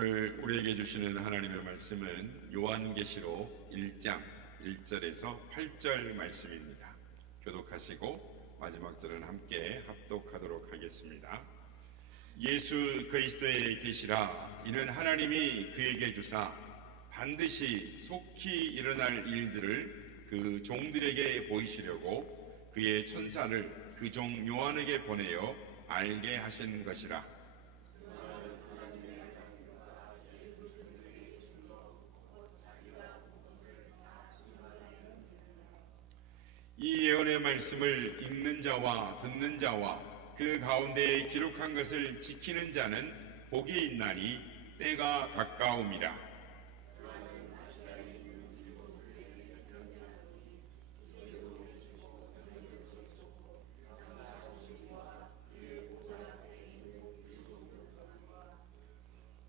오늘 우리에게 주시는 하나님의 말씀은 요한계시록 1장 1절에서 8절 말씀입니다. 교독하시고 마지막 절은 함께 합독하도록 하겠습니다. 예수 그리스도의 계시라. 이는 하나님이 그에게 주사 반드시 속히 일어날 일들을 그 종들에게 보이시려고 그의 천사를 그 종 요한에게 보내어 알게 하신 것이라. 이 예언의 말씀을 읽는 자와 듣는 자와 그 가운데에 기록한 것을 지키는 자는 복이 있나니 때가 가까움이라.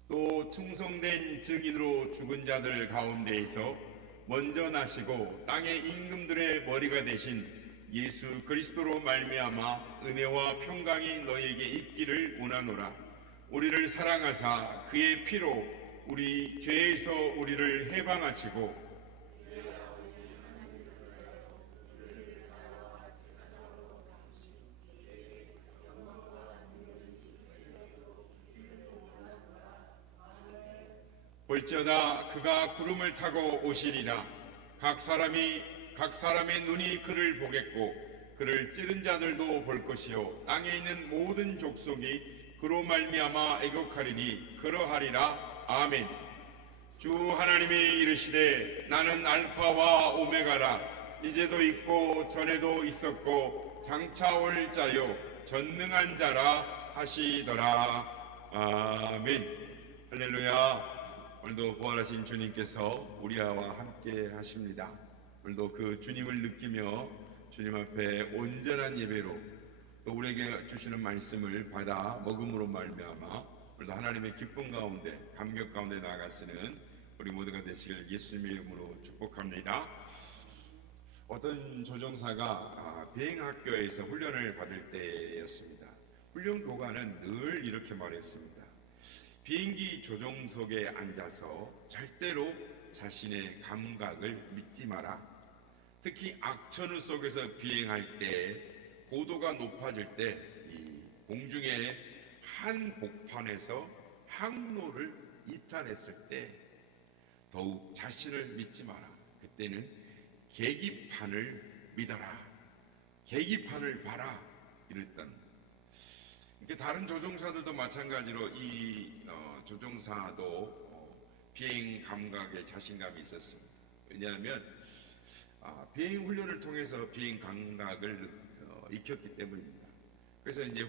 또 충성된 증인으로 죽은 자들 가운데에서 먼저 나시고 땅의 임금들의 머리가 되신 예수 그리스도로 말미암아 은혜와 평강이 너희에게 있기를 원하노라. 우리를 사랑하사 그의 피로 우리 죄에서 우리를 해방하시고 볼지어다 그가 구름을 타고 오시리라. 각 사람의 눈이 그를 보겠고 그를 찌른 자들도 볼 것이요 땅에 있는 모든 족속이 그로 말미암아 애곡하리니 그러하리라. 아멘. 주 하나님이 이르시되 나는 알파와 오메가라. 이제도 있고 전에도 있었고 장차 올 자요 전능한 자라 하시더라. 아멘. 할렐루야. 오늘도 부활하신 주님께서 우리와 함께 하십니다. 오늘도 그 주님을 느끼며 주님 앞에 온전한 예배로 또 우리에게 주시는 말씀을 받아 먹음으로 말미암아 오늘도 하나님의 기쁨 가운데 감격 가운데 나아가시는 우리 모두가 되시길 예수님의 이름으로 축복합니다. 어떤 조종사가 비행학교에서 훈련을 받을 때였습니다. 훈련 교관은 늘 이렇게 말했습니다. 비행기 조종석에 앉아서 절대로 자신의 감각을 믿지 마라. 특히 악천후 속에서 비행할 때 고도가 높아질 때 이 공중에 한 복판에서 항로를 이탈했을 때 더욱 자신을 믿지 마라. 그때는 계기판을 믿어라. 계기판을 봐라. 이랬던. 다른 조종사들도 마찬가지로 이 조종사도 비행 감각에 자신감이 있었습니다. 왜냐하면 비행 훈련을 통해서 비행 감각을 익혔기 때문입니다. 그래서 이제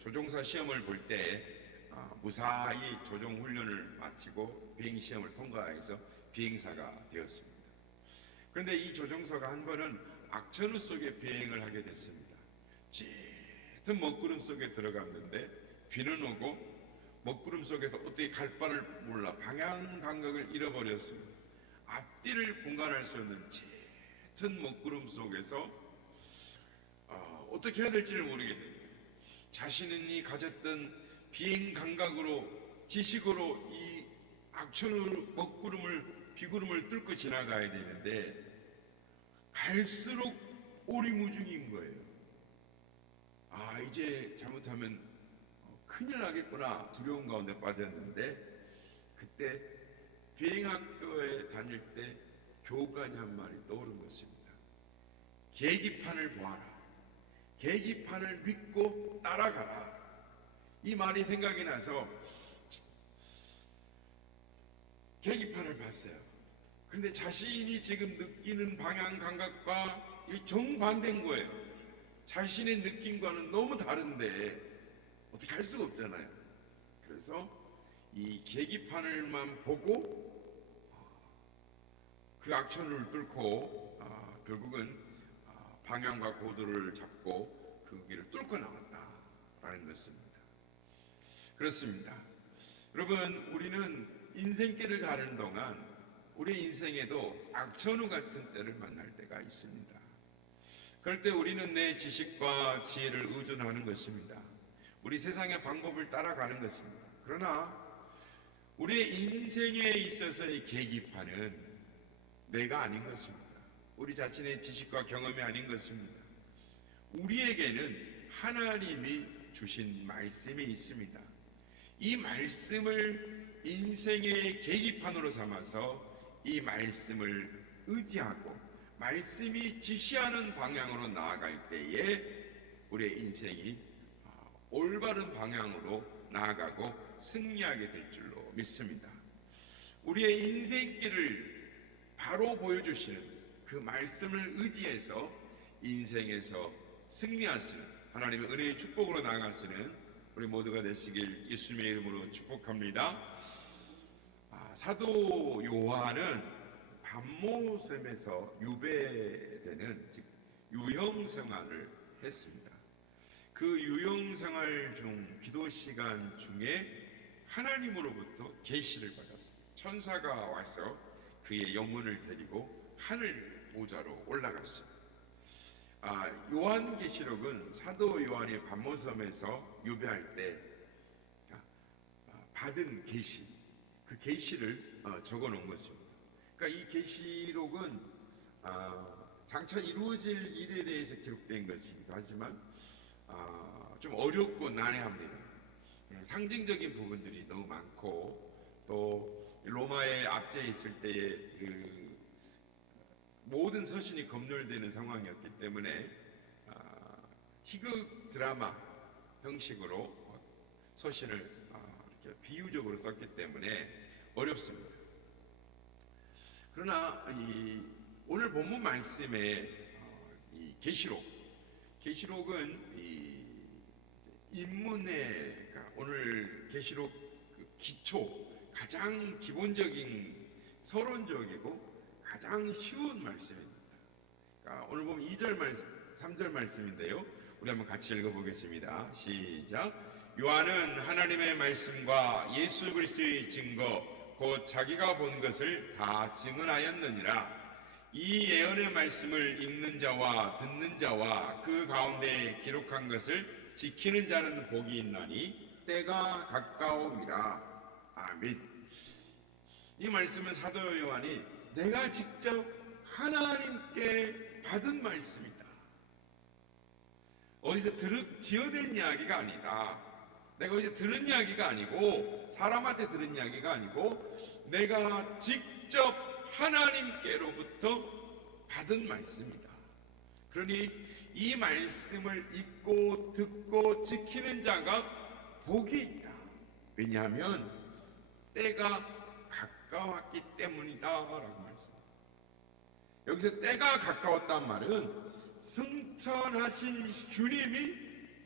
조종사 시험을 볼 때 무사히 조종 훈련을 마치고 비행 시험을 통과해서 비행사가 되었습니다. 그런데 이 조종사가 한 번은 악천후 속에 비행을 하게 됐습니다. 짙은 먹구름 속에 들어갔는데 비는 오고 먹구름 속에서 어떻게 갈 바를 몰라 방향 감각을 잃어버렸습니다. 앞뒤를 분간할 수 없는 짙은 먹구름 속에서 어떻게 해야 될지를 모르겠는데 자신이 가졌던 비행 감각으로 지식으로 이 악천후 비구름을 뚫고 지나가야 되는데 갈수록 오리무중인 거예요. 이제 잘못하면 큰일 나겠구나 두려운 가운데 빠졌는데 그때 비행학교에 다닐 때 교관이 한 말이 떠오른 것입니다. 계기판을 보아라. 계기판을 믿고 따라가라. 이 말이 생각이 나서 계기판을 봤어요. 그런데 자신이 지금 느끼는 방향 감각과 정반대인 거예요. 자신의 느낌과는 너무 다른데 어떻게 할 수가 없잖아요. 그래서 이 계기판을만 보고 그 악천후를 뚫고 결국은 방향과 고도를 잡고 그 길을 뚫고 나왔다라는 것입니다. 그렇습니다. 여러분, 우리는 인생길을 가는 동안 우리 인생에도 악천후 같은 때를 만날 때가 있습니다. 그럴 때 우리는 내 지식과 지혜를 의존하는 것입니다. 우리 세상의 방법을 따라가는 것입니다. 그러나 우리의 인생에 있어서의 계기판은 내가 아닌 것입니다. 우리 자신의 지식과 경험이 아닌 것입니다. 우리에게는 하나님이 주신 말씀이 있습니다. 이 말씀을 인생의 계기판으로 삼아서 이 말씀을 의지하고 말씀이 지시하는 방향으로 나아갈 때에 우리의 인생이 올바른 방향으로 나아가고 승리하게 될 줄로 믿습니다. 우리의 인생길을 바로 보여주시는 그 말씀을 의지해서 인생에서 승리하시는 하나님의 은혜의 축복으로 나아가시는 우리 모두가 되시길 예수님의 이름으로 축복합니다. 사도 요한은 반모섬에서 유배되는 즉 유형 생활을 했습니다. 그 유형 생활 중 기도 시간 중에 하나님으로부터 계시를 받았어요. 천사가 와서 그의 영혼을 데리고 하늘 보좌로 올라갔습니다. 요한계시록은 사도 요한이 반모섬에서 유배할 때 받은 계시, 그 계시를 적어 놓은 것입니다. 그러니까 이 계시록은 장차 이루어질 일에 대해서 기록된 것이기도 하지만 좀 어렵고 난해합니다. 상징적인 부분들이 너무 많고 또 로마의 압제에 있을 때의 그 모든 서신이 검열되는 상황이었기 때문에 희극 드라마 형식으로 서신을 이렇게 비유적으로 썼기 때문에 어렵습니다. 그러나 오늘 본문 말씀의 계시록은 인문의 오늘 계시록 기초 가장 기본적인 서론적이고 가장 쉬운 말씀입니다. 오늘 보면 2절 말씀, 3절 말씀인데요. 우리 한번 같이 읽어보겠습니다. 시작. 요한은 하나님의 말씀과 예수 그리스도의 증거 곧 자기가 본 것을 다 증언하였느니라. 이 예언의 말씀을 읽는 자와 듣는 자와 그 가운데 기록한 것을 지키는 자는 복이 있나니 때가 가까움이라. 아멘. 이 말씀은 사도 요한이 내가 직접 하나님께 받은 말씀이다. 어디서 지어낸 이야기가 아니다. 내가 어디서 들은 이야기가 아니고 사람한테 들은 이야기가 아니고 내가 직접 하나님께로부터 받은 말씀이다. 그러니 이 말씀을 읽고 듣고 지키는 자가 복이 있다. 왜냐하면 때가 가까웠기 때문이다 라고 말씀합니다. 여기서 때가 가까웠단 말은 승천하신 주님이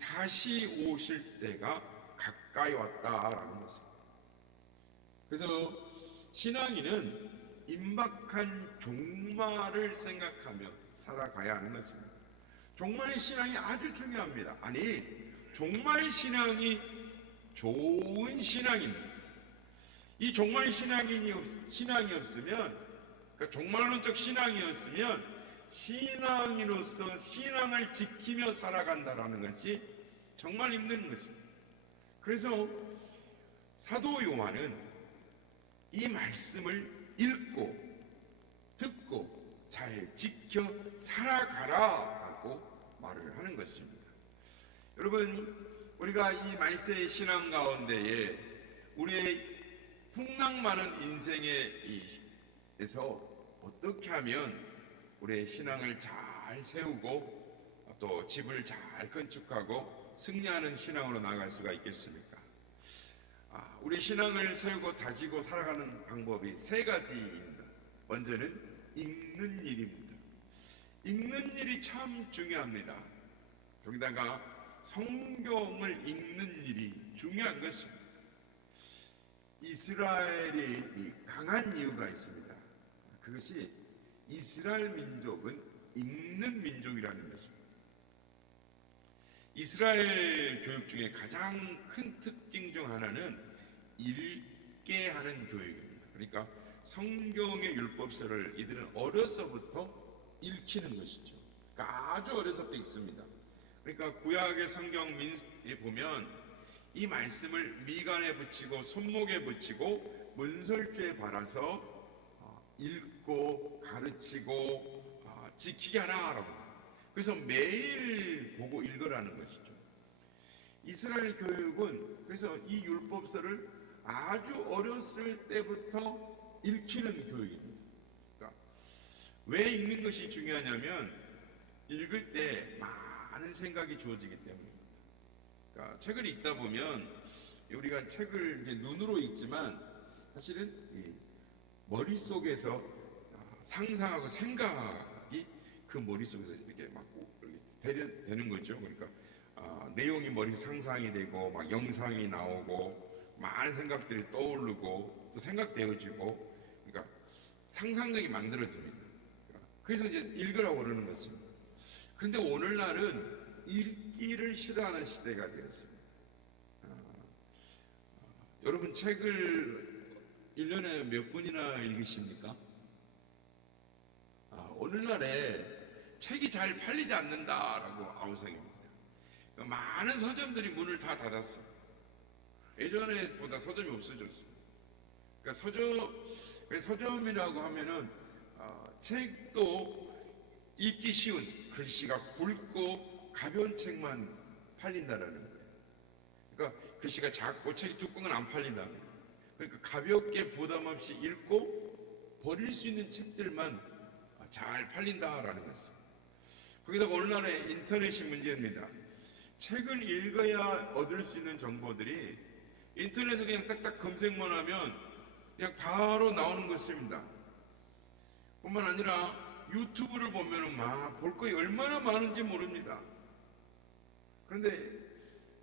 다시 오실 때가 가까이 왔다라는 것입니다. 그래서 신앙인은 임박한 종말을 생각하며 살아가야 하는 것입니다. 종말 신앙이 아주 중요합니다. 아니, 종말 신앙이 좋은 신앙입니다. 이 종말 신앙이 없으면, 그러니까 종말론적 신앙이었으면 신앙인으로서 신앙을 지키며 살아간다라는 것이 정말 힘든 것입니다. 그래서 사도 요한은 이 말씀을 읽고 듣고 잘 지켜 살아가라라고 말을 하는 것입니다. 여러분, 우리가 이 말세의 신앙 가운데에 우리의 풍랑 많은 인생에서 어떻게 하면 우리의 신앙을 잘 세우고 또 집을 잘 건축하고 승리하는 신앙으로 나아갈 수가 있겠습니까? 우리 신앙을 세우고 다지고 살아가는 방법이 세 가지입니다. 먼저는 읽는 일입니다. 읽는 일이 참 중요합니다. 거기다가 성경을 읽는 일이 중요한 것입니다. 이스라엘이 강한 이유가 있습니다. 그것이 이스라엘 민족은 읽는 민족이라는 것입니다. 이스라엘 교육 중에 가장 큰 특징 중 하나는 읽게 하는 교육입니다. 그러니까 성경의 율법서를 이들은 어려서부터 읽히는 것이죠. 그러니까 아주 어려서부터 읽습니다. 그러니까 구약의 성경에 보면 이 말씀을 미간에 붙이고 손목에 붙이고 문설주에 발아서 읽고 가르치고 지키게 하라라고. 그래서 매일 보고 읽으라는 것이죠. 이스라엘 교육은 그래서 이 율법서를 아주 어렸을 때부터 읽히는 교육입니다. 그러니까 왜 읽는 것이 중요하냐면 읽을 때 많은 생각이 주어지기 때문입니다. 그러니까 책을 읽다 보면 우리가 책을 이제 눈으로 읽지만 사실은 머릿속에서 상상하고 생각이 그 머릿속에서 이렇게 막 되는 거죠. 그러니까 내용이 머리 상상이 되고 막 영상이 나오고 많은 생각들이 떠오르고 또 생각되어지고 그러니까 상상력이 만들어집니다. 그래서 이제 읽으라고 그러는 것입니다. 그런데 오늘날은 읽기를 싫어하는 시대가 되었습니다. 여러분 책을 1년에 몇 권이나 읽으십니까? 오늘날에 책이 잘 팔리지 않는다라고 아우성입니다. 많은 서점들이 문을 다 닫았어요. 예전에보다 서점이 없어졌어요. 그러니까 서점이라고 하면은 책도 읽기 쉬운 글씨가 굵고 가벼운 책만 팔린다라는 거예요. 그러니까 글씨가 작고 책이 두꺼운 건 안 팔린다는 거예요. 그러니까 가볍게 부담 없이 읽고 버릴 수 있는 책들만 잘 팔린다라는 것입니다. 거기다가 오늘날의 인터넷이 문제입니다. 책을 읽어야 얻을 수 있는 정보들이 인터넷에서 그냥 딱딱 검색만 하면 그냥 바로 나오는 것입니다. 뿐만 아니라 유튜브를 보면은 막 볼 것이 얼마나 많은지 모릅니다. 그런데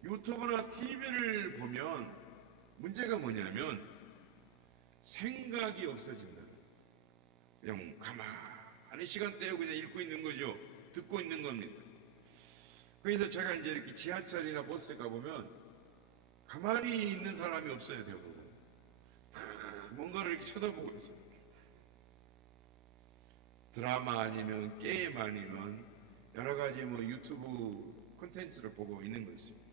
유튜브나 TV를 보면 문제가 뭐냐면 생각이 없어진다. 그냥 가만히 시간 때우고 그냥 읽고 있는 거죠. 듣고 있는 겁니다. 그래서 제가 이제 이렇게 지하철이나 버스 가보면 가만히 있는 사람이 없어요, 대부분. 뭔가를 이렇게 쳐다보고 있어요. 드라마 아니면 게임 아니면 여러 가지 유튜브 콘텐츠를 보고 있는 것입니다.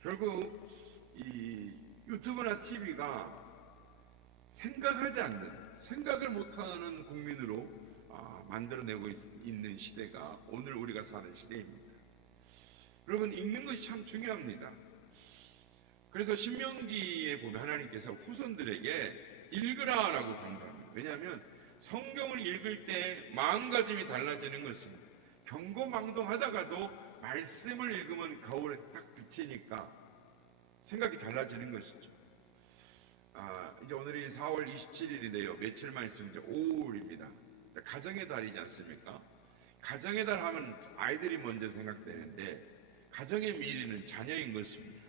결국 이 유튜브나 TV가 생각하지 않는, 생각을 못하는 국민으로 만들어내고 있는 시대가 오늘 우리가 사는 시대입니다. 여러분, 읽는 것이 참 중요합니다. 그래서 신명기에 보면 하나님께서 후손들에게 읽으라라고 강조합니다. 왜냐하면 성경을 읽을 때 마음가짐이 달라지는 것입니다. 경고망동하다가도 말씀을 읽으면 거울에 딱 비치니까 생각이 달라지는 것이죠. 이제 오늘이 4월 27일인데요. 며칠 말씀 이제 5월입니다. 가정의 달이지 않습니까? 가정의 달 하면 아이들이 먼저 생각되는데 가정의 미래는 자녀인 것입니다.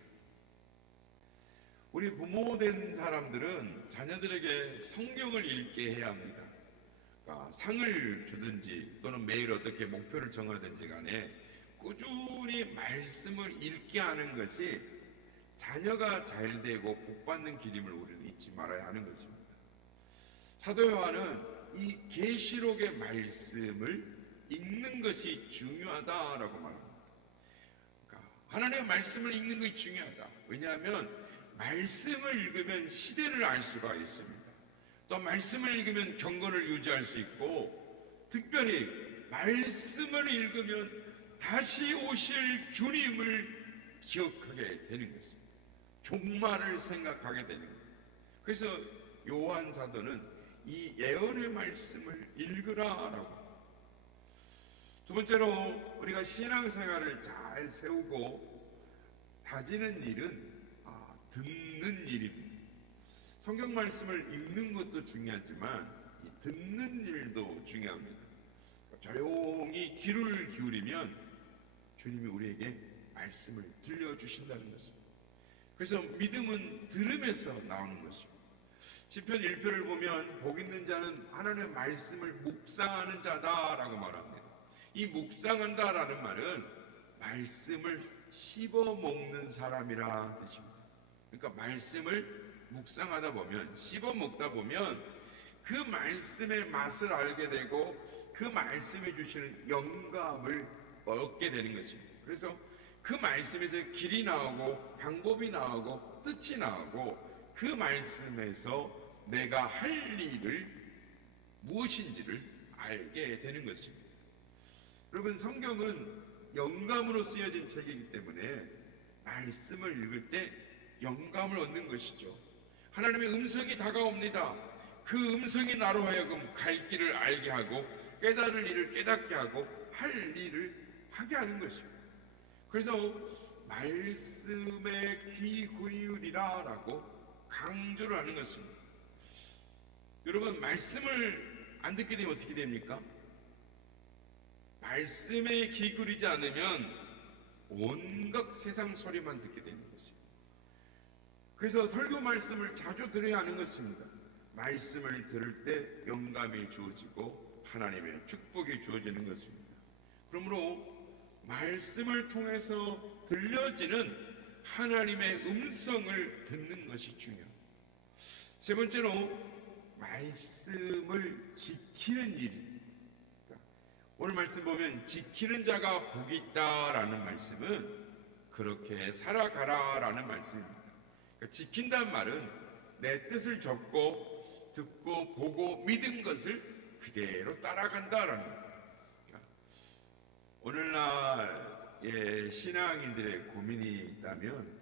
우리 부모 된 사람들은 자녀들에게 성경을 읽게 해야 합니다. 그러니까 상을 주든지 또는 매일 어떻게 목표를 정하든지 간에 꾸준히 말씀을 읽게 하는 것이 자녀가 잘 되고 복받는 길임을 우리는 잊지 말아야 하는 것입니다. 사도 요한은 이 계시록의 말씀을 읽는 것이 중요하다라고 말합니다. 그러니까 하나님의 말씀을 읽는 것이 중요하다. 왜냐하면 말씀을 읽으면 시대를 알 수가 있습니다. 또 말씀을 읽으면 경건을 유지할 수 있고 특별히 말씀을 읽으면 다시 오실 주님을 기억하게 되는 것입니다. 종말을 생각하게 되는 거예요. 그래서 요한 사도는 이 예언의 말씀을 읽으라라고. 두 번째로 우리가 신앙생활을 잘 세우고 다지는 일은 듣는 일입니다. 성경 말씀을 읽는 것도 중요하지만 듣는 일도 중요합니다. 조용히 귀를 기울이면 주님이 우리에게 말씀을 들려주신다는 것입니다. 그래서 믿음은 들음에서 나오는 것입니다. 시편 1편을 보면 복 있는 자는 하나님의 말씀을 묵상하는 자다라고 말합니다. 이 묵상한다라는 말은 말씀을 씹어 먹는 사람이라 뜻입니다. 그러니까 말씀을 묵상하다 보면 씹어 먹다 보면 그 말씀의 맛을 알게 되고 그 말씀이 주시는 영감을 얻게 되는 것입니다. 그래서 그 말씀에서 길이 나오고 방법이 나오고 뜻이 나오고 그 말씀에서 내가 할 일을 무엇인지를 알게 되는 것입니다. 여러분, 성경은 영감으로 쓰여진 책이기 때문에 말씀을 읽을 때 영감을 얻는 것이죠. 하나님의 음성이 다가옵니다. 그 음성이 나로 하여금 갈 길을 알게 하고 깨달을 일을 깨닫게 하고 할 일을 하게 하는 것입니다. 그래서 말씀에 귀 기울이라 라고 강조를 하는 것입니다. 여러분, 말씀을 안 듣게 되면 어떻게 됩니까? 말씀에 귀 기울이지 않으면 온갖 세상 소리만 듣게 되는 것입니다. 그래서 설교 말씀을 자주 들어야 하는 것입니다. 말씀을 들을 때 영감이 주어지고 하나님의 축복이 주어지는 것입니다. 그러므로 말씀을 통해서 들려지는 하나님의 음성을 듣는 것이 중요합니다. 세 번째로 말씀을 지키는 일입니다. 오늘 말씀 보면 지키는 자가 복이 있다라는 말씀은 그렇게 살아가라라는 말씀입니다. 그러니까 지킨다는 말은 내 뜻을 적고 듣고 보고 믿은 것을 그대로 따라간다라는 겁니다. 오늘날의 신앙인들의 고민이 있다면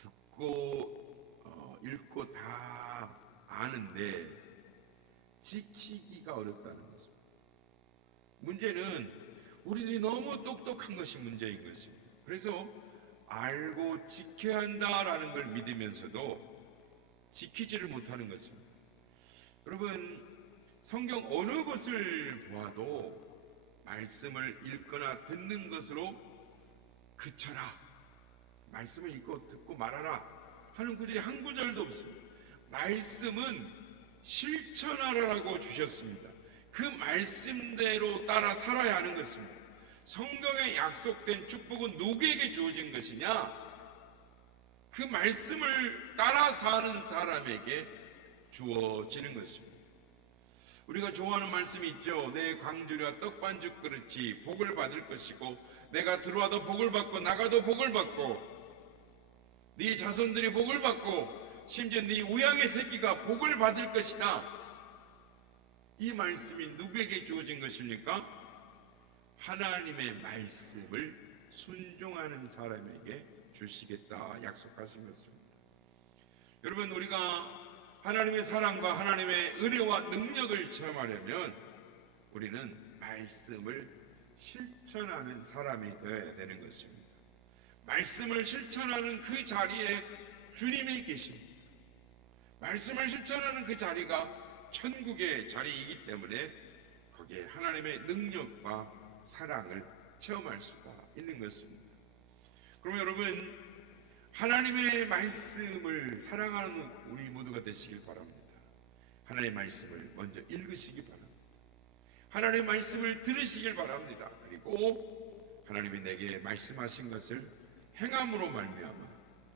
듣고 읽고 다 아는데 지키기가 어렵다는 것입니다. 문제는 우리들이 너무 똑똑한 것이 문제인 것입니다. 그래서 알고 지켜야 한다라는 걸 믿으면서도 지키지를 못하는 것입니다. 여러분, 성경 어느 것을 보아도 말씀을 읽거나 듣는 것으로 그쳐라, 말씀을 읽고 듣고 말하라 하는 구절이 한 구절도 없습니다. 말씀은 실천하라고 주셨습니다. 그 말씀대로 따라 살아야 하는 것입니다. 성경에 약속된 축복은 누구에게 주어진 것이냐? 그 말씀을 따라 사는 사람에게 주어지는 것입니다. 우리가 좋아하는 말씀이 있죠. 내 광주리와 떡반죽 그릇이 복을 받을 것이고 내가 들어와도 복을 받고 나가도 복을 받고 네 자손들이 복을 받고 심지어 네 우양의 새끼가 복을 받을 것이다. 이 말씀이 누구에게 주어진 것입니까? 하나님의 말씀을 순종하는 사람에게 주시겠다 약속하신 것입니다. 여러분, 우리가 하나님의 사랑과 하나님의 은혜와 능력을 체험하려면 우리는 말씀을 실천하는 사람이 되어야 되는 것입니다. 말씀을 실천하는 그 자리에 주님이 계십니다. 말씀을 실천하는 그 자리가 천국의 자리이기 때문에 거기에 하나님의 능력과 사랑을 체험할 수가 있는 것입니다. 그럼 여러분, 하나님의 말씀을 사랑하는 우리 모두가 되시길 바랍니다. 하나님의 말씀을 먼저 읽으시기 바랍니다. 하나님의 말씀을 들으시길 바랍니다. 그리고 하나님이 내게 말씀하신 것을 행함으로 말미암아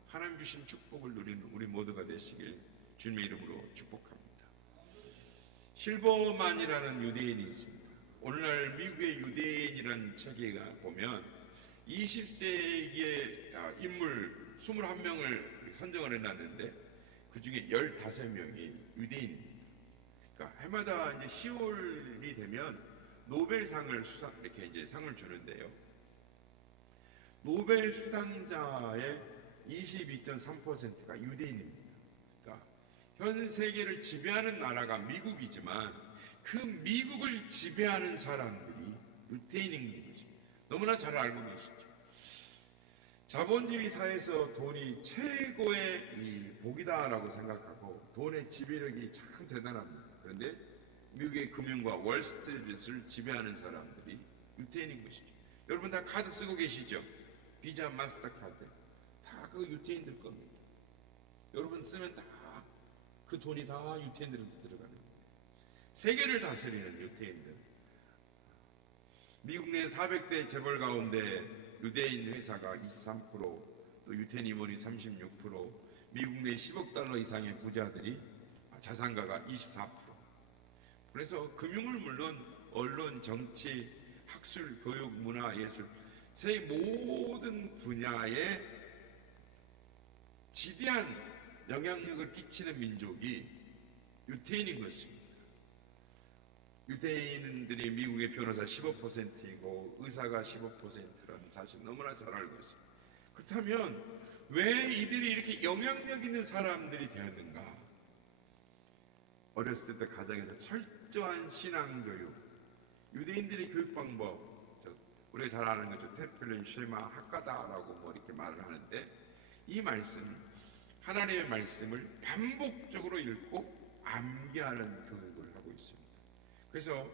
하나님 주신 축복을 누리는 우리 모두가 되시길 주님의 이름으로 축복합니다. 실버만이라는 유대인이 있습니다. 오늘날 미국의 유대인이라는 책에 보면 20세기의 인물 21명을 선정을 해놨는데 그 중에 15명이 유대인입니다. 그러니까 해마다 이제 10월이 되면 노벨상을 이렇게 이제 상을 주는데요. 노벨 수상자의 22.3%가 유대인입니다. 그러니까 현 세계를 지배하는 나라가 미국이지만 그 미국을 지배하는 사람들이 유대인인 것입니다. 너무나 잘 알고 계시죠. 자본주의 사회에서 돈이 최고의 이 복이다라고 생각하고 돈의 지배력이 참 대단합니다. 그런데 미국의 금융과 월스트리트를 지배하는 사람들이 유태인인 것이죠. 여러분 다 카드 쓰고 계시죠? 비자, 마스터카드 다 그 유태인들 겁니다. 여러분 쓰면 다 그 돈이 다 유태인들한테 들어가는 거예요. 세계를 다스리는 유태인들. 미국 내 400대 재벌 가운데 유대인 회사가 23%, 또 유태인 임원이 36%, 미국 내 10억 달러 이상의 부자들이 자산가가 24%. 그래서 금융을 물론 언론, 정치, 학술, 교육, 문화, 예술 새 모든 분야에 지대한 영향력을 끼치는 민족이 유태인인 것입니다. 유대인들이 미국의 변호사 15%이고 의사가 15%라는 사실 너무나 잘 알고 있습니다. 그렇다면 왜 이들이 이렇게 영향력 있는 사람들이 되었는가? 어렸을 때 가정에서 철저한 신앙교육, 유대인들의 교육 방법, 우리가 잘 아는 거죠. 테플린 쉐마 학가다라고 뭐 이렇게 말을 하는데, 이 말씀, 하나님의 말씀을 반복적으로 읽고 암기하는 교육을 하고 있습니다. 그래서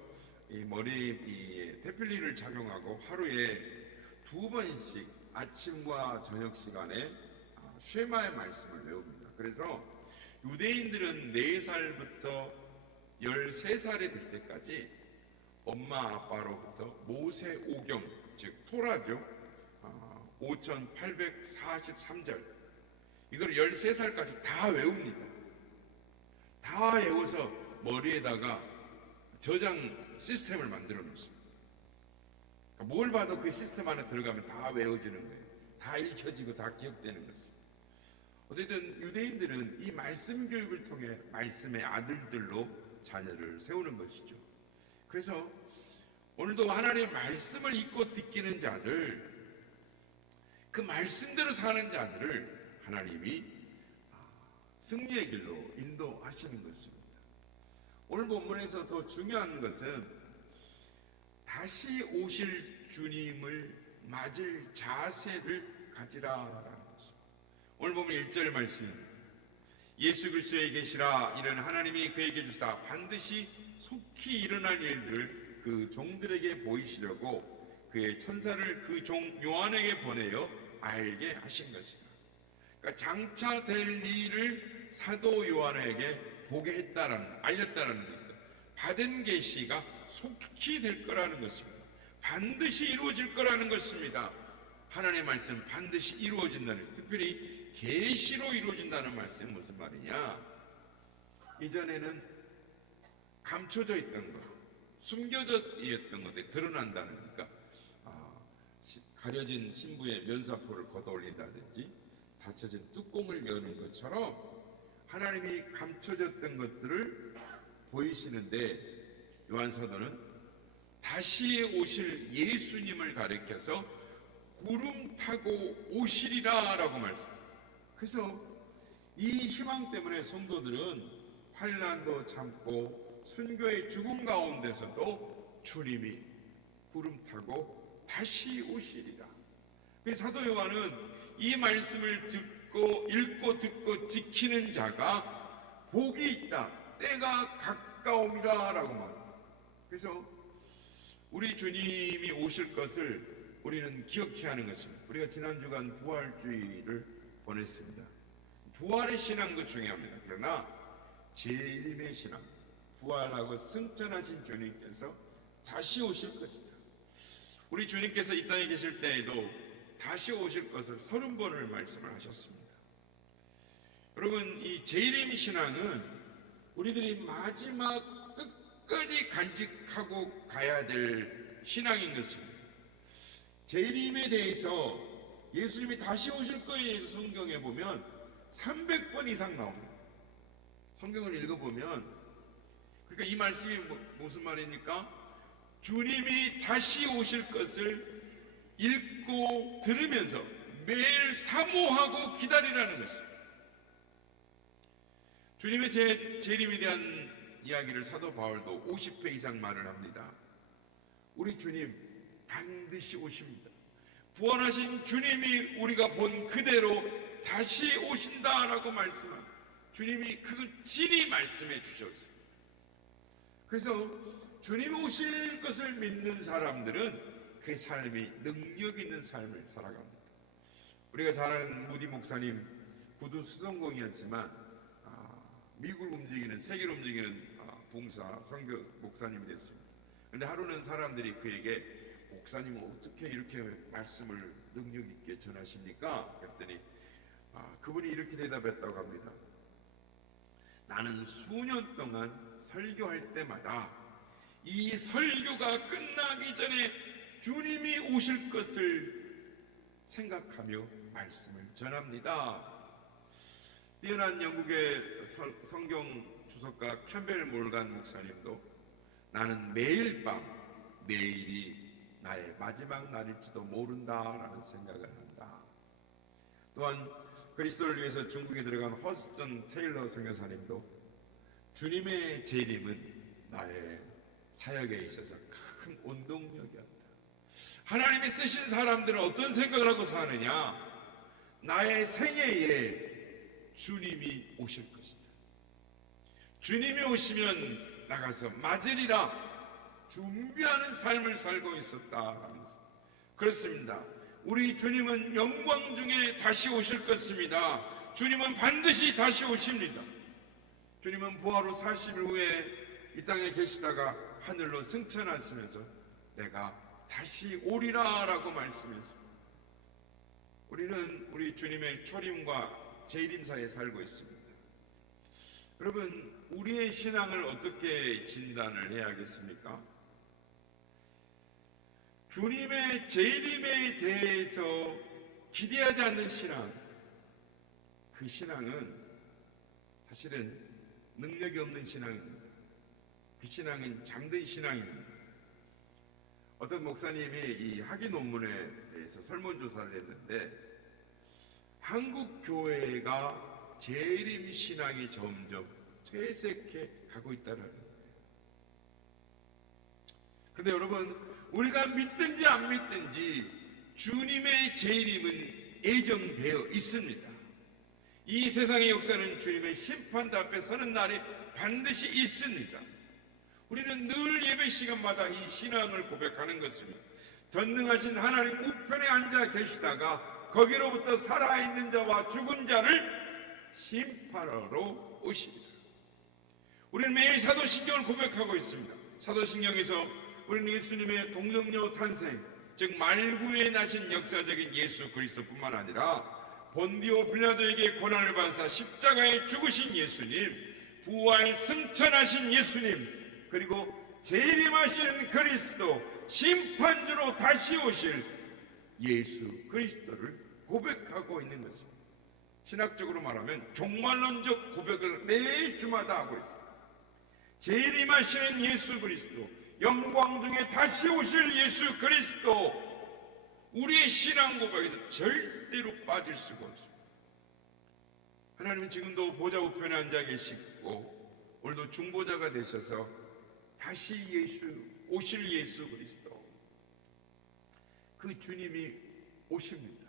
이 머리에 이 테플린을 착용하고 하루에 2번씩 아침과 저녁 시간에 쉐마의 말씀을 외웁니다. 그래서 유대인들은 4살부터 13살이 될 때까지 엄마 아빠로부터 모세 오경, 즉 토라죠, 5843절, 이걸 13살까지 다 외웁니다. 다 외워서 머리에다가 저장 시스템을 만들어 놓습니다. 그러니까 뭘 봐도 그 시스템 안에 들어가면 다 외워지는 거예요. 다 읽혀지고 다 기억되는 것입니다. 어쨌든 유대인들은 이 말씀 교육을 통해 말씀의 아들들로 자녀를 세우는 것이죠. 그래서 오늘도 하나님의 말씀을 읽고 듣기는 자들, 그 말씀대로 사는 자들을 하나님이 승리의 길로 인도하시는 것입니다. 오늘 본문에서 더 중요한 것은 다시 오실 주님을 맞을 자세를 가지라라는 것입니다. 오늘 보면 1절 말씀입니다. 예수 그리스도에 계시라 이는 하나님이 그에게 주사 반드시 속히 일어날 일들을 그 종들에게 보이시려고 그의 천사를 그 종 요한에게 보내어 알게 하신 것이다. 그러니까 장차 될 일을 사도 요한에게 보게 했다라는, 알렸다라는 겁니다. 받은 계시가 속히 될 거라는 것입니다. 반드시 이루어질 거라는 것입니다. 하나님의 말씀 반드시 이루어진다는, 특별히 계시로 이루어진다는 말씀은 무슨 말이냐? 이전에는 감춰져 있던 것, 숨겨져 있던 것들이 드러난다는 거니까, 가려진 신부의 면사포를 걷어올린다든지 닫혀진 뚜껑을 여는 것처럼 하나님이 감춰졌던 것들을 보이시는데, 요한사도는 다시 오실 예수님을 가리켜서 구름 타고 오시리라 라고 말씀합니다. 그래서 이 희망 때문에 성도들은 환난도 참고 순교의 죽음 가운데서도 주님이 구름 타고 다시 오시리라. 사도 요한은 이 말씀을 듣고 읽고 듣고 지키는 자가 복이 있다, 때가 가까움이라 라고 말합니다. 그래서 우리 주님이 오실 것을 우리는 기억해야 하는 것입니다. 우리가 지난 주간 부활주의를 보냈습니다. 부활의 신앙도 중요합니다. 그러나 재림의 신앙, 부활하고 승천하신 주님께서 다시 오실 것이다. 우리 주님께서 이 땅에 계실 때에도 다시 오실 것을 30번을 말씀을 하셨습니다. 여러분, 이 재림 신앙은 우리들이 마지막 끝까지 간직하고 가야 될 신앙인 것입니다. 재림에 대해서, 예수님이 다시 오실 거에 대해서 성경에 보면 300번 이상 나옵니다. 성경을 읽어보면, 그러니까 이 말씀이 무슨 말입니까? 주님이 다시 오실 것을 읽고 들으면서 매일 사모하고 기다리라는 것입니다. 주님의 재림에 대한 이야기를 사도 바울도 50회 이상 말을 합니다. 우리 주님 반드시 오십니다. 부활하신 주님이 우리가 본 그대로 다시 오신다라고 말씀합니다. 주님이 그걸 진히 말씀해 주셨어요. 그래서 주님 오실 것을 믿는 사람들은 그 삶이 능력 있는 삶을 살아갑니다. 우리가 잘 아는 무디 목사님, 구두 수성공이었지만 미국을 움직이는, 세계를 움직이는 봉사, 선교 목사님이 됐습니다. 그런데 하루는 사람들이 그에게 목사님은 어떻게 이렇게 말씀을 능력 있게 전하십니까? 그랬더니 그분이 이렇게 대답했다고 합니다. 나는 수년 동안 설교할 때마다 이 설교가 끝나기 전에 주님이 오실 것을 생각하며 말씀을 전합니다. 뛰어난 영국의 성경 주석가 캠벨 몰간 목사님도 나는 매일 밤 내일이 나의 마지막 날일지도 모른다라는 생각을 한다. 또한 그리스도를 위해서 중국에 들어간 허스턴 테일러 선교사님도 주님의 재림은 나의 사역에 있어서 큰 원동력이었다. 하나님이 쓰신 사람들은 어떤 생각을 하고 사느냐? 나의 생애에 주님이 오실 것이다. 주님이 오시면 나가서 맞으리라 준비하는 삶을 살고 있었다라면서. 그렇습니다. 우리 주님은 영광 중에 다시 오실 것입니다. 주님은 반드시 다시 오십니다. 주님은 부활 후 40일 후에 이 땅에 계시다가 하늘로 승천하시면서 내가 다시 오리라 라고 말씀했습니다. 우리는 우리 주님의 초림과 재림 사이에 살고 있습니다. 여러분, 우리의 신앙을 어떻게 진단을 해야겠습니까? 주님의 재림에 대해서 기대하지 않는 신앙, 그 신앙은 사실은 능력이 없는 신앙입니다. 그 신앙은 잠든 신앙입니다. 어떤 목사님이 이 학위 논문에 대해서 설문조사를 했는데 한국 교회가 재림 신앙이 점점 퇴색해 가고 있다는 거예요. 그런데 여러분, 우리가 믿든지 안 믿든지 주님의 재림은 예정되어 있습니다. 이 세상의 역사는 주님의 심판대 앞에 서는 날이 반드시 있습니다. 우리는 늘 예배 시간마다 이 신앙을 고백하는 것입니다. 전능하신 하나님 우편에 앉아 계시다가 거기로부터 살아있는 자와 죽은 자를 심판하러 오십니다. 우리는 매일 사도신경을 고백하고 있습니다. 사도신경에서 우리는 예수님의 동정녀 탄생, 즉 말구에 나신 역사적인 예수 그리스도뿐만 아니라 본디오 빌라도에게 고난을 받으사 십자가에 죽으신 예수님, 부활 승천하신 예수님, 그리고 재림하시는 그리스도, 심판주로 다시 오실 예수 그리스도를 고백하고 있는 것입니다. 신학적으로 말하면 종말론적 고백을 매 주마다 하고 있습니다. 재림하시는 예수 그리스도, 영광 중에 다시 오실 예수 그리스도, 우리의 신앙 고백에서 절대로 빠질 수가 없습니다. 하나님은 지금도 보좌 우편에 앉아 계시고 오늘도 중보자가 되셔서 다시 오실 예수 그리스도, 그 주님이 오십니다.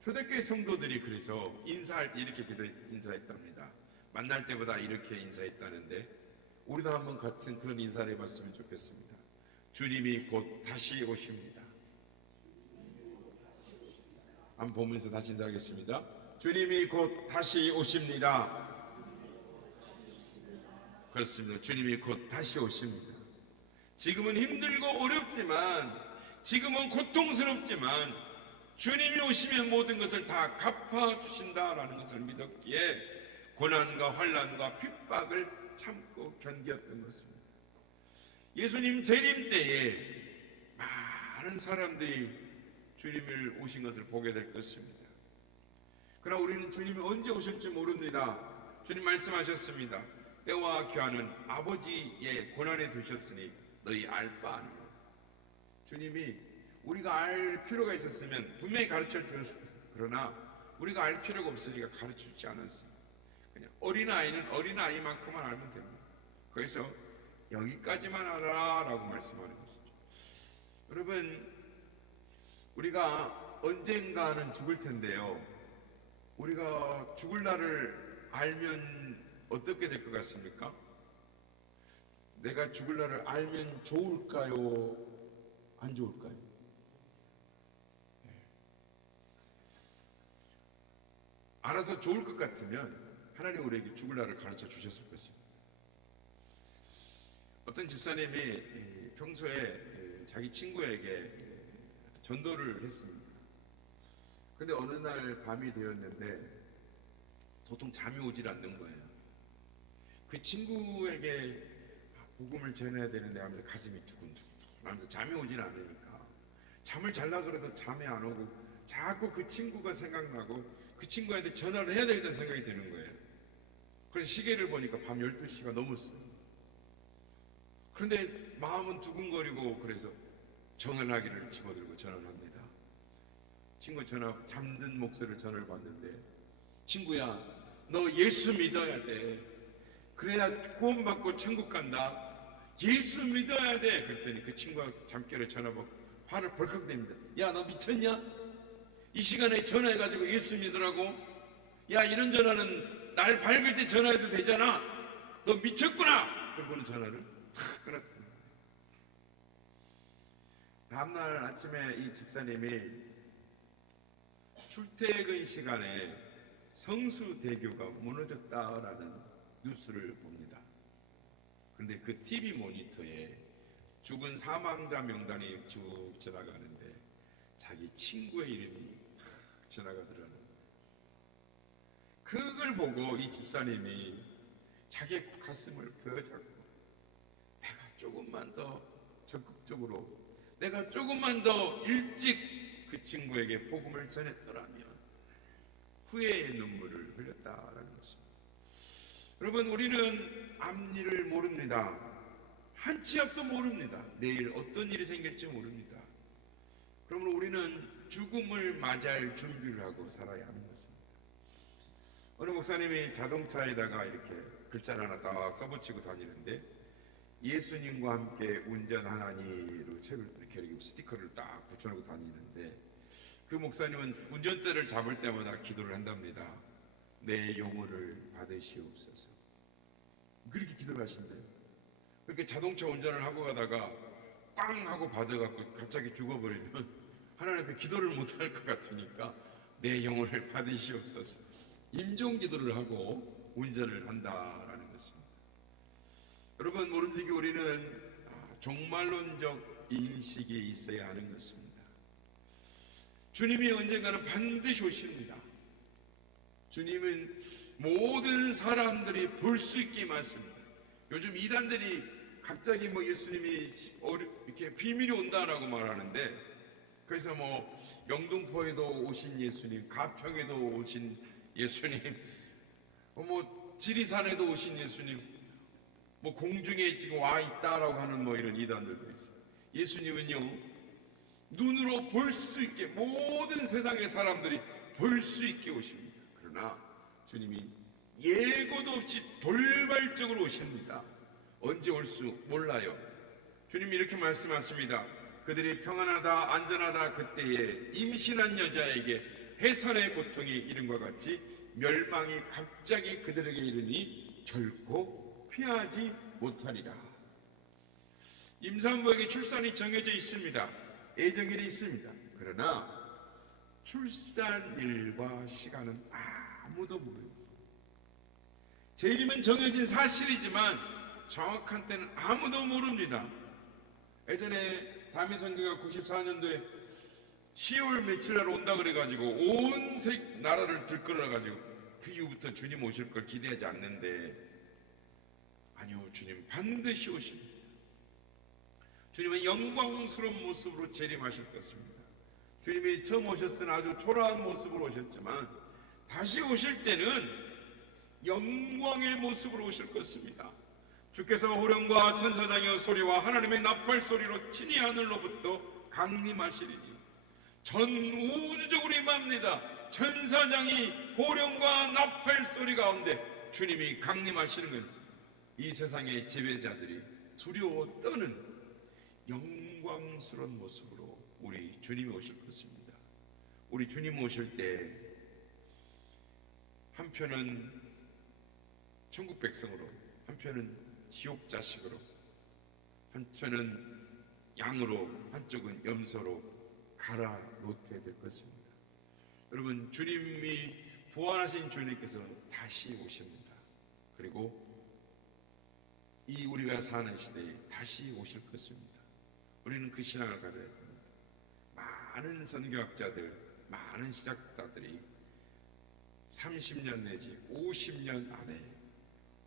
초대교회 성도들이 그래서 인사할 때 이렇게 인사했답니다. 만날 때보다 이렇게 인사했다는데 우리도 한번 같은 그런 인사를 해봤으면 좋겠습니다. 주님이 곧 다시 오십니다. 한번 보면서 다시 인사하겠습니다. 주님이 곧 다시 오십니다. 그렇습니다. 주님이 곧 다시 오십니다. 지금은 힘들고 어렵지만, 지금은 고통스럽지만 주님이 오시면 모든 것을 다 갚아주신다라는 것을 믿었기에 고난과 환난과 핍박을 참고 견디었던 것입니다. 예수님 재림 때에 많은 사람들이 주님을 오신 것을 보게 될 것입니다. 그러나 우리는 주님이 언제 오실지 모릅니다. 주님 말씀하셨습니다. 때와 기한은 아버지의 고난에 두셨으니 너희 알 바 아니라. 주님이 우리가 알 필요가 있었으면 분명히 가르쳐 주었습니다. 그러나 우리가 알 필요가 없으니까 가르치지 않았습니다. 그냥 어린아이는 어린아이만큼만 알면 됩니다. 그래서 여기까지만 알아 라고 말씀하는 것이죠. 여러분, 우리가 언젠가는 죽을 텐데요, 우리가 죽을 날을 알면 어떻게 될 것 같습니까? 내가 죽을 날을 알면 좋을까요? 안 좋을까요? 알아서 좋을 것 같으면 하나님 우리에게 죽을 날을 가르쳐 주셨을 것입니다. 어떤 집사님이 평소에 자기 친구에게 전도를 했습니다. 근데 어느 날 밤이 되었는데 도통 잠이 오질 않는 거예요. 그 친구에게 복음을 전해야 되는데 하면서 가슴이 두근두근 하면서 잠이 오질 않으니까 잠을 잘라 그래도 잠이 안 오고 자꾸 그 친구가 생각나고 그 친구한테 전화를 해야 되겠다는 생각이 드는 거예요. 그래서 시계를 보니까 밤 12시가 넘었어요. 그런데 마음은 두근거리고 그래서 전화기를 집어들고 전화를 합니다. 친구 전화, 잠든 목소리로 전화를 받는데, 친구야, 너 예수 믿어야 돼. 그래야 구원받고 천국 간다. 예수 믿어야 돼. 그랬더니 그 친구가 잠결에 전화 받고 화를 벌컥 냅니다. 야, 너 미쳤냐? 이 시간에 전화해가지고 예수 믿으라고? 야, 이런 전화는 날 밝을 때 전화해도 되잖아. 너 미쳤구나. 그러고는 전화를 탁 끊었다. 다음날 아침에 이 집사님이 출퇴근 시간에 성수대교가 무너졌다라는 뉴스를 봅니다. 그런데 그 TV 모니터에 죽은 사망자 명단이 쭉 지나가는데 자기 친구의 이름이 탁 지나가더라는 거예요. 그걸 보고 이 집사님이 자기 가슴을 부여잡고 내가 조금만 더 적극적으로, 내가 조금만 더 일찍 그 친구에게 복음을 전했더라면 후회의 눈물을 흘렸다라는 것입니다. 여러분, 우리는 앞일을 모릅니다. 한 치 앞도 모릅니다. 내일 어떤 일이 생길지 모릅니다. 그러므로 우리는 죽음을 맞이할 준비를 하고 살아야 하는 것입니다. 어느 목사님이 자동차에다가 이렇게 글자를 하나 딱 써붙이고 다니는데, 예수님과 함께 운전하나니로 책을 이렇게 스티커를 딱 붙여놓고 다니는데, 그 목사님은 운전대를 잡을 때마다 기도를 한답니다. 내 영혼을 받으시옵소서. 그렇게 기도를 하신대요. 그렇게 자동차 운전을 하고 가다가 꽝 하고 받아갖고 갑자기 죽어버리면 하나님 앞에 기도를 못할 것 같으니까 내 영혼을 받으시옵소서. 임종 기도를 하고 운전을 한다라는 것입니다. 여러분, 모름지기 우리는 종말론적 인식이 있어야 하는 것입니다. 주님이 언젠가는 반드시 오십니다. 주님은 모든 사람들이 볼 수 있게 말씀합니다. 요즘 이단들이 갑자기 예수님이 이렇게 비밀이 온다라고 말하는데, 그래서 영등포에도 오신 예수님, 가평에도 오신 예수님, 지리산에도 오신 예수님, 공중에 지금 와 있다라고 하는 이런 이단들도 있어요. 예수님은요, 눈으로 볼 수 있게, 모든 세상의 사람들이 볼 수 있게 오십니다. 그러나 주님이 예고도 없이 돌발적으로 오십니다. 언제 올 수 몰라요. 주님이 이렇게 말씀하십니다. 그들이 평안하다 안전하다 그때에 임신한 여자에게 해산의 고통이 이른과 같이 멸망이 갑자기 그들에게 이르니 결코 피하지 못하리라. 임산부에게 출산이 정해져 있습니다. 예정일이 있습니다. 그러나 출산일과 시간은 아무도 모릅니다. 재림은 정해진 사실이지만 정확한 때는 아무도 모릅니다. 예전에 다미선교가 94년도에 10월 며칠 날 온다 그래가지고 온 나라를 들끓어가지고 그 이후부터 주님 오실 걸 기대하지 않는데, 아니요, 주님 반드시 오십니다. 주님은 영광스러운 모습으로 재림하실 것입니다. 주님이 처음 오셨을 때는 아주 초라한 모습으로 오셨지만 다시 오실 때는 영광의 모습으로 오실 것입니다. 주께서 호령과 천사장의 소리와 하나님의 나팔 소리로 친히 하늘로부터 강림하시리니 전 우주적으로 임합니다. 천사장이 호령과 나팔 소리 가운데 주님이 강림하시는 건 이 세상의 지배자들이 두려워 떠는 영광스러운 모습으로 우리 주님이 오실 것입니다. 우리 주님 오실 때 한편은 천국 백성으로, 한편은 지옥 자식으로, 한편은 양으로, 한쪽은 염소로 갈아 놓게 될 것입니다. 여러분, 주님이 부활하신 주님께서 다시 오십니다. 그리고 이 우리가 사는 시대에 다시 오실 것입니다. 우리는 그 신앙을 가져야 됩니다. 많은 선교학자들, 많은 시작자들이 30년 내지 50년 안에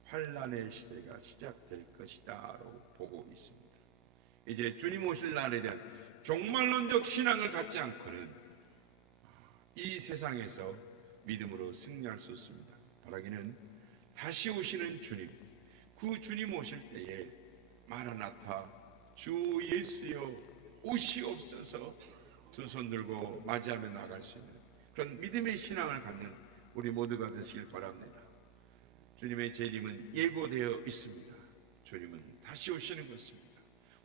환란의 시대가 시작될 것이다 라고 보고 있습니다. 이제 주님 오실 날에 대한 종말론적 신앙을 갖지 않고는 이 세상에서 믿음으로 승리할 수 없습니다. 바라기는 다시 오시는 주님, 그 주님 오실 때에 마라나타 주 예수여 오시옵소서 두 손 들고 맞이하며 나갈 수 있는 그런 믿음의 신앙을 갖는 우리 모두가 되시길 바랍니다. 주님의 재림은 예고되어 있습니다. 주님은 다시 오시는 것입니다.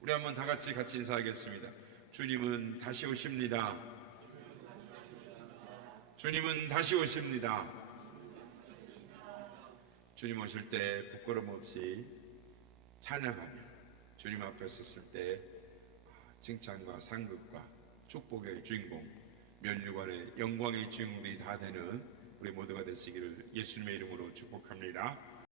우리 한번 다 같이 인사하겠습니다. 주님은 다시 오십니다. 주님은 다시 오십니다. 주님 오실 때 부끄럼 없이 찬양하며 주님 앞에 섰을 때 칭찬과 상급과 축복의 주인공, 면류관의 영광의 주인공들이 다 되는 우리 모두가 되시기를 예수님의 이름으로 축복합니다.